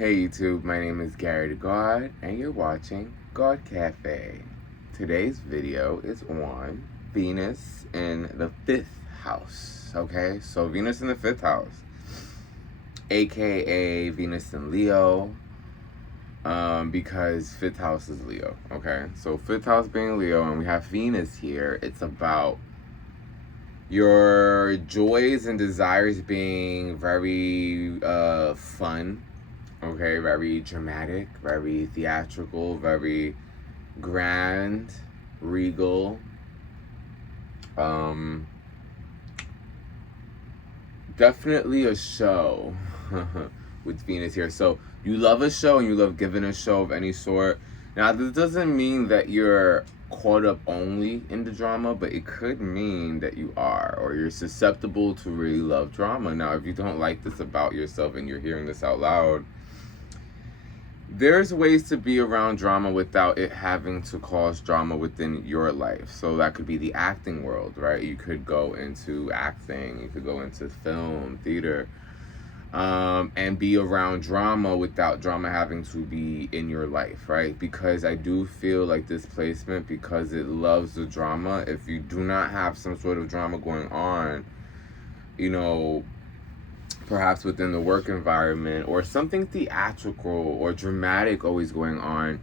Hey YouTube, my name is Gawd, and you're watching Gawd Cafe. Today's video is on Venus in the 5th house, okay? So Venus in the 5th house, aka Venus in Leo, because 5th house is Leo, okay? So 5th house being Leo, and we have Venus here, it's about your joys and desires being very fun, okay, very dramatic, very theatrical, very grand, regal. Definitely a show with Venus here. So you love a show and you love giving a show of any sort. Now, this doesn't mean that you're caught up only in the drama, but it could mean that you are, or you're susceptible to really love drama. Now, if you don't like this about yourself and you're hearing this out loud, there's ways to be around drama without it having to cause drama within your life. So that could be the acting world, right? You could go into acting, you could go into film, theater, and be around drama without drama having to be in your life, right? Because I do feel like this placement, because it loves the drama, if you do not have some sort of drama going on, you know, perhaps within the work environment, or something theatrical or dramatic always going on,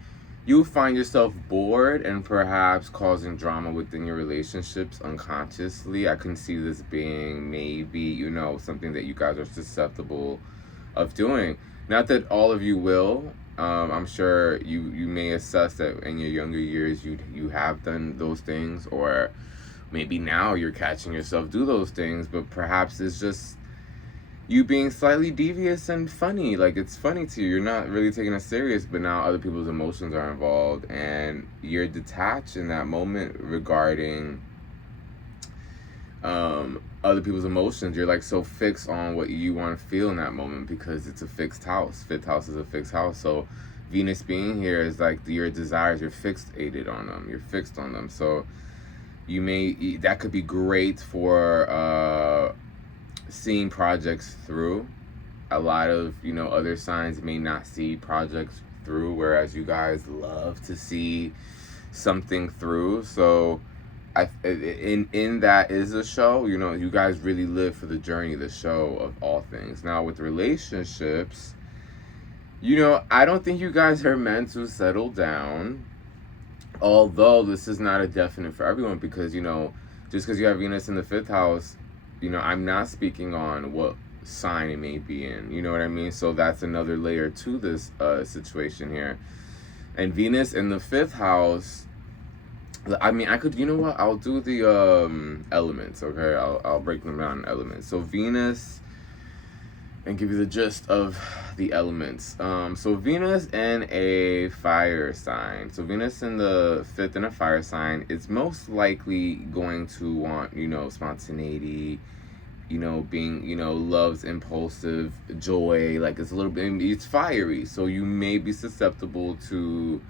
you find yourself bored and perhaps causing drama within your relationships unconsciously. I can see this being maybe, you know, something that you guys are susceptible of doing. Not that all of you will. I'm sure you may assess that in your younger years you have done those things, or maybe now you're catching yourself do those things, but perhaps it's just you being slightly devious and funny. Like, it's funny to you. You're not really taking it serious, but now other people's emotions are involved and you're detached in that moment regarding other people's emotions. You're like so fixed on what you want to feel in that moment because it's a fixed house. 5th house is a fixed house. So Venus being here is like your desires, you're fixated on them. You're fixed on them. So that could be great for seeing projects through. A lot of, you know, other signs may not see projects through, whereas you guys love to see something through. So in that is a show. You know, you guys really live for the journey, the show of all things. Now with relationships, you know, I don't think you guys are meant to settle down, although this is not a definite for everyone, because, you know, just because you have Venus in the 5th house, you know, I'm not speaking on what sign it may be in. You know what I mean? So that's another layer to this situation here. And Venus in the 5th house, I mean, I could, you know what? I'll do the elements, okay? I'll break them down in elements. So Venus, and give you the gist of the elements. So Venus in a fire sign. So Venus in the 5th in a fire sign, it's most likely going to want, you know, spontaneity, you know, being, you know, loves impulsive joy. Like, it's a little bit, it's fiery. So you may be susceptible to,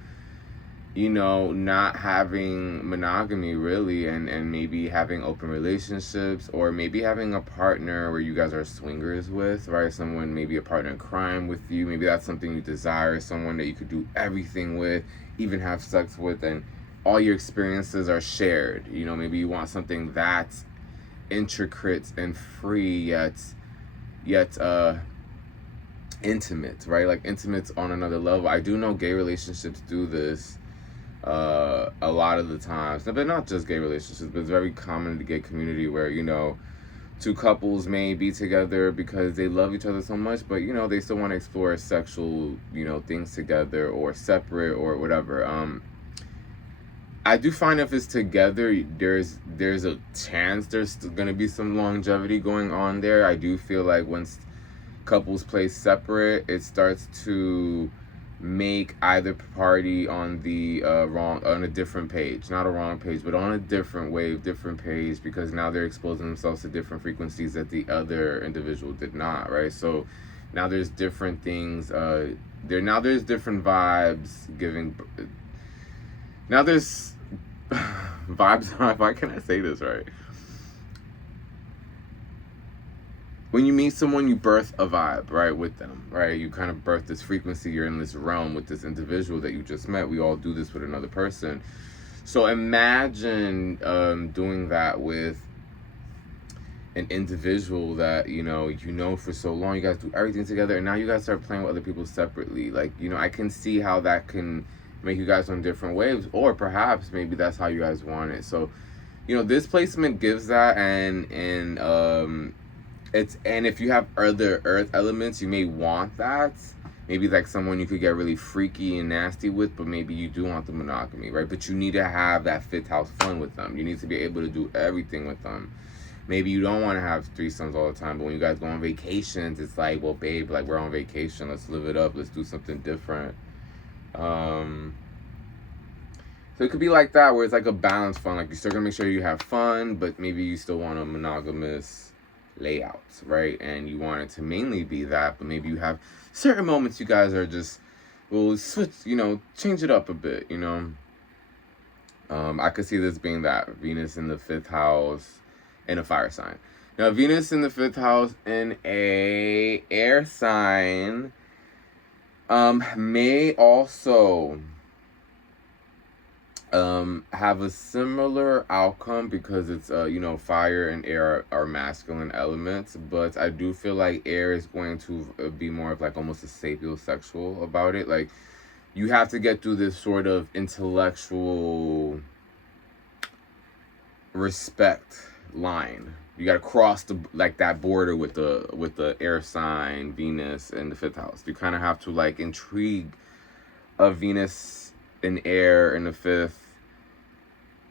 you know, not having monogamy really, and maybe having open relationships, or maybe having a partner where you guys are swingers with, right? Someone, maybe a partner in crime with you. Maybe that's something you desire, someone that you could do everything with, even have sex with, and all your experiences are shared. You know, maybe you want something that's intricate and free, yet intimate, right? Like, intimate on another level. I do know gay relationships do this a lot of the times, but not just gay relationships, but it's very common in the gay community where, you know, two couples may be together because they love each other so much, but, you know, they still want to explore sexual, you know, things together, or separate, or whatever. I do find if it's together, there's a chance there's going to be some longevity going on there. I do feel like once couples play separate, it starts to make either party on the on a different page, not a wrong page, but on a different wave, different page, because now they're exposing themselves to different frequencies that the other individual did not, right? So now there's different things, there's different vibes giving, now there's vibes, why can I say this right? when you meet someone, you birth a vibe, right, with them, right? You kind of birth this frequency. You're in this realm with this individual that you just met. We all do this with another person. So imagine doing that with an individual that you know for so long. You guys do everything together, and now you guys start playing with other people separately. Like, I can see how that can make you guys on different waves, or perhaps maybe that's how you guys want it. So this placement gives that, and if you have other earth elements, you may want that. Maybe like someone you could get really freaky and nasty with, but maybe you do want the monogamy, right? But you need to have that fifth house fun with them. You need to be able to do everything with them. Maybe you don't want to have threesomes all the time, but when you guys go on vacations, it's like, well, babe, like, we're on vacation. Let's live it up. Let's do something different. So it could be like that, where it's like a balanced fun. Like, you're still going to make sure you have fun, but maybe you still want a monogamous layout, right? And you want it to mainly be that, but maybe you have certain moments you guys are just, well, switch, change it up a bit, I could see this being that Venus in the fifth house in a fire sign. Now, Venus in the fifth house in a air sign may also have a similar outcome, because it's fire and air are masculine elements, but I do feel like air is going to be more of like almost a sapiosexual about it. Like, you have to get through this sort of intellectual respect line. You got to cross that border with the air sign Venus in the fifth house. You kind of have to like intrigue a Venus in air in the fifth.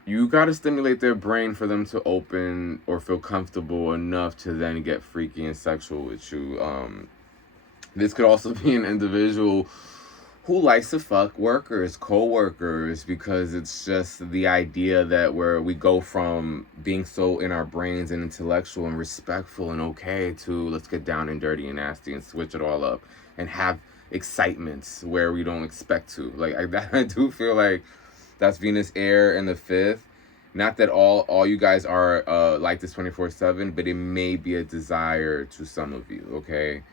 You got to stimulate their brain for them to open or feel comfortable enough to then get freaky and sexual with you. This could also be an individual who likes to fuck workers, co-workers, because it's just the idea that where we go from being so in our brains and intellectual and respectful and okay to let's get down and dirty and nasty and switch it all up and have excitements where we don't expect to. Like, I do feel like that's Venus air in the fifth. Not that all you guys are like this 24/7, but it may be a desire to some of you, okay?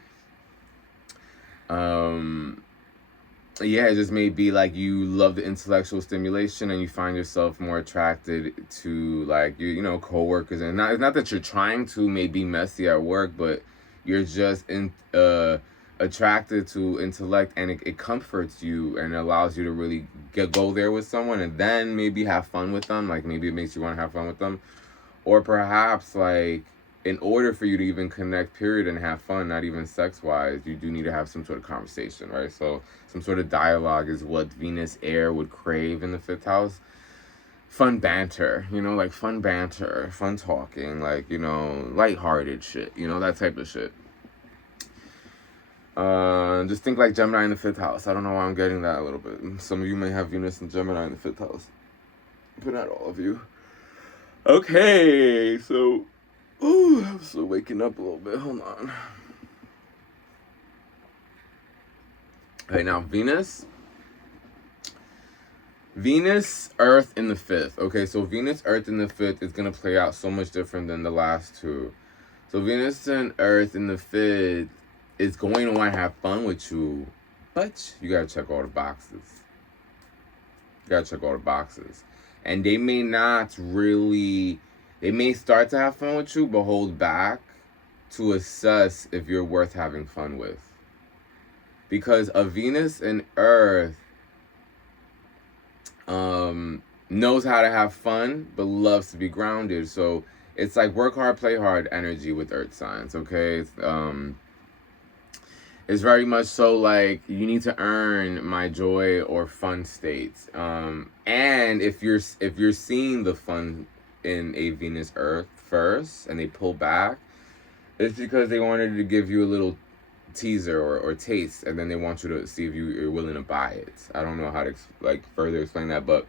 Yeah, it just may be like you love the intellectual stimulation and you find yourself more attracted to like co-workers, and it's not that you're trying to maybe messy at work, but you're just attracted to intellect, and it comforts you and allows you to really go there with someone and then maybe have fun with them. Like, maybe it makes you want to have fun with them, or perhaps like in order for you to even connect, period, and have fun, not even sex-wise, you do need to have some sort of conversation, right? So some sort of dialogue is what Venus air would crave in the fifth house. Fun banter, like fun banter, fun talking, like, lighthearted shit, that type of shit. Just think like Gemini in the fifth house. I don't know why I'm getting that a little bit. Some of you may have Venus and Gemini in the fifth house, but not all of you. Okay, so I'm still waking up a little bit. Hold on. Okay, now Venus, Earth in the fifth. Okay, so Venus, Earth in the fifth is going to play out so much different than the last two. So Venus and Earth in the fifth is going to want to have fun with you, but you got to check all the boxes. And they may not really... They may start to have fun with you, but hold back to assess if you're worth having fun with. Because a Venus and Earth knows how to have fun, but loves to be grounded. So it's like work hard, play hard energy with Earth signs, okay? It's very much so like you need to earn my joy or fun states. And if you're seeing the fun in a Venus Earth first and they pull back, it's because they wanted to give you a little teaser or taste, and then they want you to see if you're willing to buy it. I don't know how to further explain that, but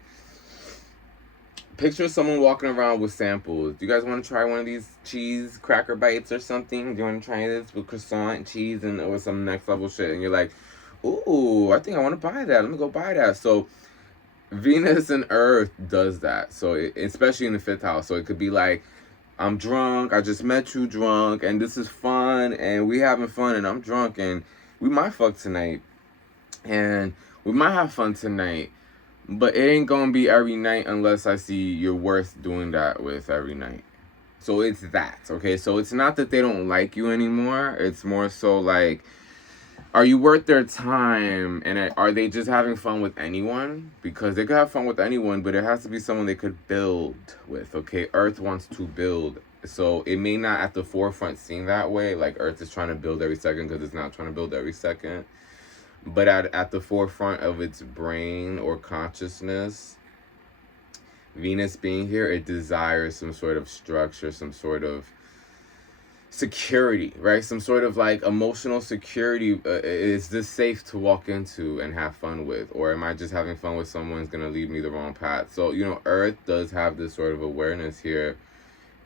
picture someone walking around with samples. Do you guys want to try one of these cheese cracker bites or something? Do you want to try this with croissant cheese and or some next level shit? And you're like, ooh, I think I want to buy that. Let me go buy that. So Venus and Earth does that. So especially in the fifth house. So it could be like I'm drunk. I just met you drunk, and this is fun, and we having fun, and I'm drunk, and we might fuck tonight, and we might have fun tonight, but it ain't gonna be every night unless I see you're worth doing that with every night. So it's that, okay? So it's not that they don't like you anymore. It's more so like, are you worth their time? And are they just having fun with anyone? Because they could have fun with anyone, but it has to be someone they could build with, okay? Earth wants to build. So it may not at the forefront seem that way. Like Earth is trying to build every second because it's not trying to build every second. But at the forefront of its brain or consciousness, Venus being here, it desires some sort of structure, some sort of security, right? Some sort of like emotional security. Is this safe to walk into and have fun with? Or am I just having fun with someone who's going to lead me the wrong path? So, Earth does have this sort of awareness here,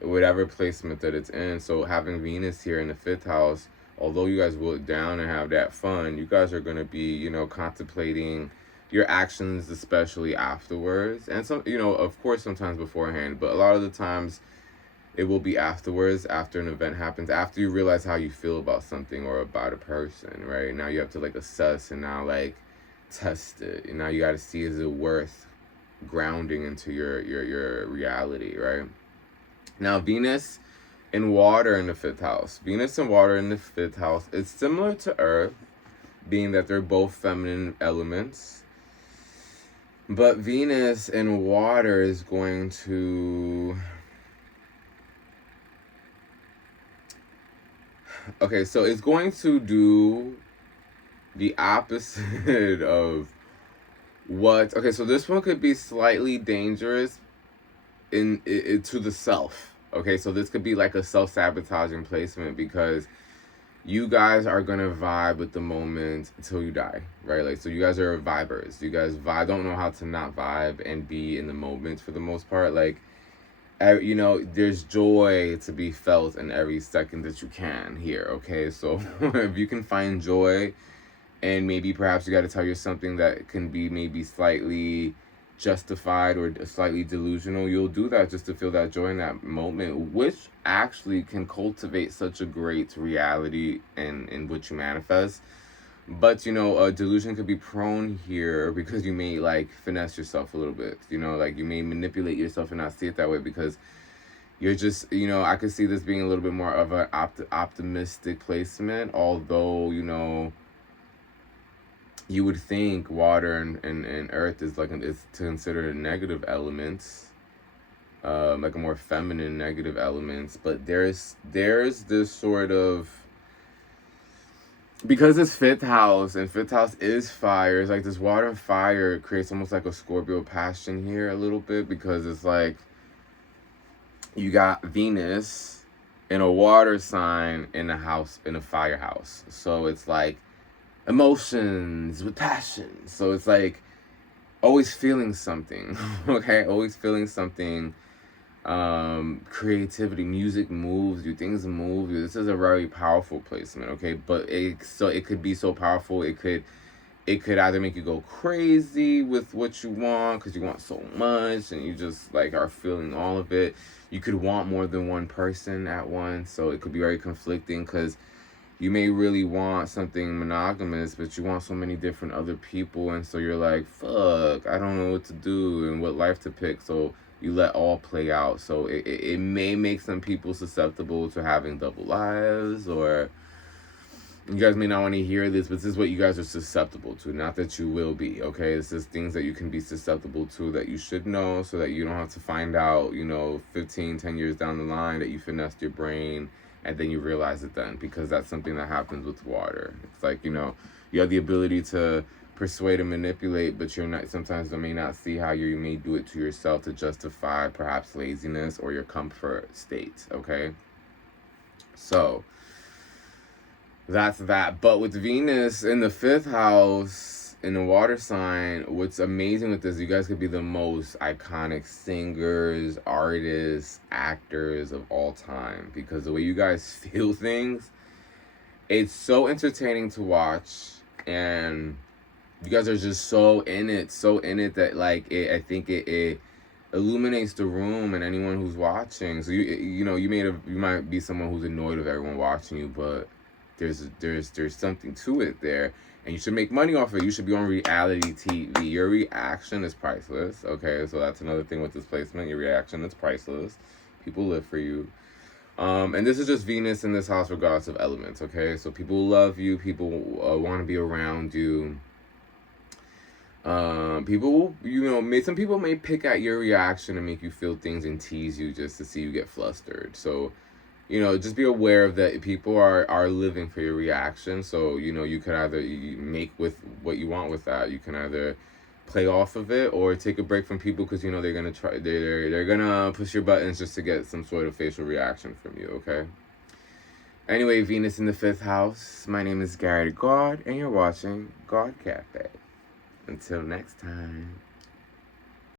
whatever placement that it's in. So having Venus here in the 5th house, although you guys will down and have that fun, you guys are going to be, contemplating your actions, especially afterwards. And some, of course, sometimes beforehand, but a lot of the times it will be afterwards, after an event happens, after you realize how you feel about something or about a person, right? Now you have to like assess and now like test it. And now you got to see, is it worth grounding into your reality, right? Now Venus and water in the 5th house. Venus and water in the 5th house. It's similar to Earth, being that they're both feminine elements. But Venus and water is going to... Okay, so it's going to do the opposite of what... Okay, so this one could be slightly dangerous to the self. Okay, so this could be like a self-sabotaging placement because you guys are going to vibe with the moment until you die, right? Like, so you guys are vibers. You guys don't know how to not vibe and be in the moment for the most part. Like, there's joy to be felt in every second that you can here, okay? So if you can find joy, and maybe perhaps you got to tell you something that can be maybe slightly justified or slightly delusional, you'll do that just to feel that joy in that moment, which actually can cultivate such a great reality in which you manifest. But a delusion could be prone here because you may like finesse yourself a little bit, like you may manipulate yourself and not see it that way because you're just, I could see this being a little bit more of an optimistic placement, although, you would think water and earth is considered a negative elements, like a more feminine negative elements. But there's this sort of, because it's 5th house and 5th house is fire. It's like this water and fire creates almost like a Scorpio passion here a little bit, because it's like you got Venus in a water sign in a fire house. So it's like emotions with passion. So it's like always feeling something, okay? Always feeling something. Creativity, music moves you, things move you. This is a very powerful placement, okay? But it could be so powerful, it could either make you go crazy with what you want because you want so much and you just like are feeling all of it. You could want more than one person at once, so it could be very conflicting because you may really want something monogamous, but you want so many different other people, and so you're like, fuck, I don't know what to do and what life to pick, so you let all play out. So it may make some people susceptible to having double lives, or you guys may not want to hear this, but this is what you guys are susceptible to. Not that you will be, okay? This is things that you can be susceptible to that you should know, so that you don't have to find out, 10 years down the line that you finessed your brain and then you realize it then, because that's something that happens with water. It's like, you have the ability to persuade and manipulate, but you're not, sometimes you may not see how you may do it to yourself to justify perhaps laziness or your comfort state, okay? So that's that. But with Venus in the 5th house in the water sign, what's amazing with this, you guys could be the most iconic singers, artists, actors of all time, because the way you guys feel things, it's so entertaining to watch, and you guys are just so in it that like I think it illuminates the room and anyone who's watching. So you know, you might be someone who's annoyed with everyone watching you, but there's something to it there, and you should make money off of it. You should be on reality TV. Your reaction is priceless. Okay, so that's another thing with this placement. Your reaction is priceless. People live for you. And this is just Venus in this house, regardless of elements. Okay, so people love you. People want to be around you. People, some people may pick at your reaction and make you feel things and tease you just to see you get flustered. So, just be aware of that. People are living for your reaction. So, you can either make with what you want with that. You can either play off of it or take a break from people because they're gonna try. They're gonna push your buttons just to get some sort of facial reaction from you. Okay. Anyway, Venus in the 5th house. My name is Gawd, and you're watching Gawd Cafe. Until next time.